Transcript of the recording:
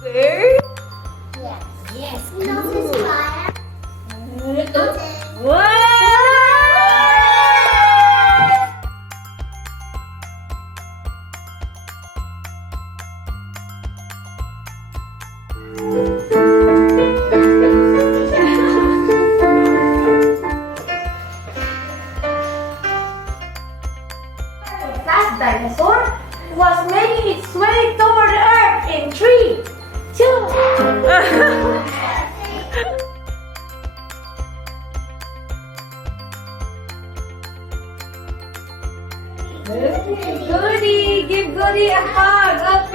Bird? Yes. Noses fire. Wow! That dinosaur was making its way toward the earth in 3, 2. Goody, give Goody a hug.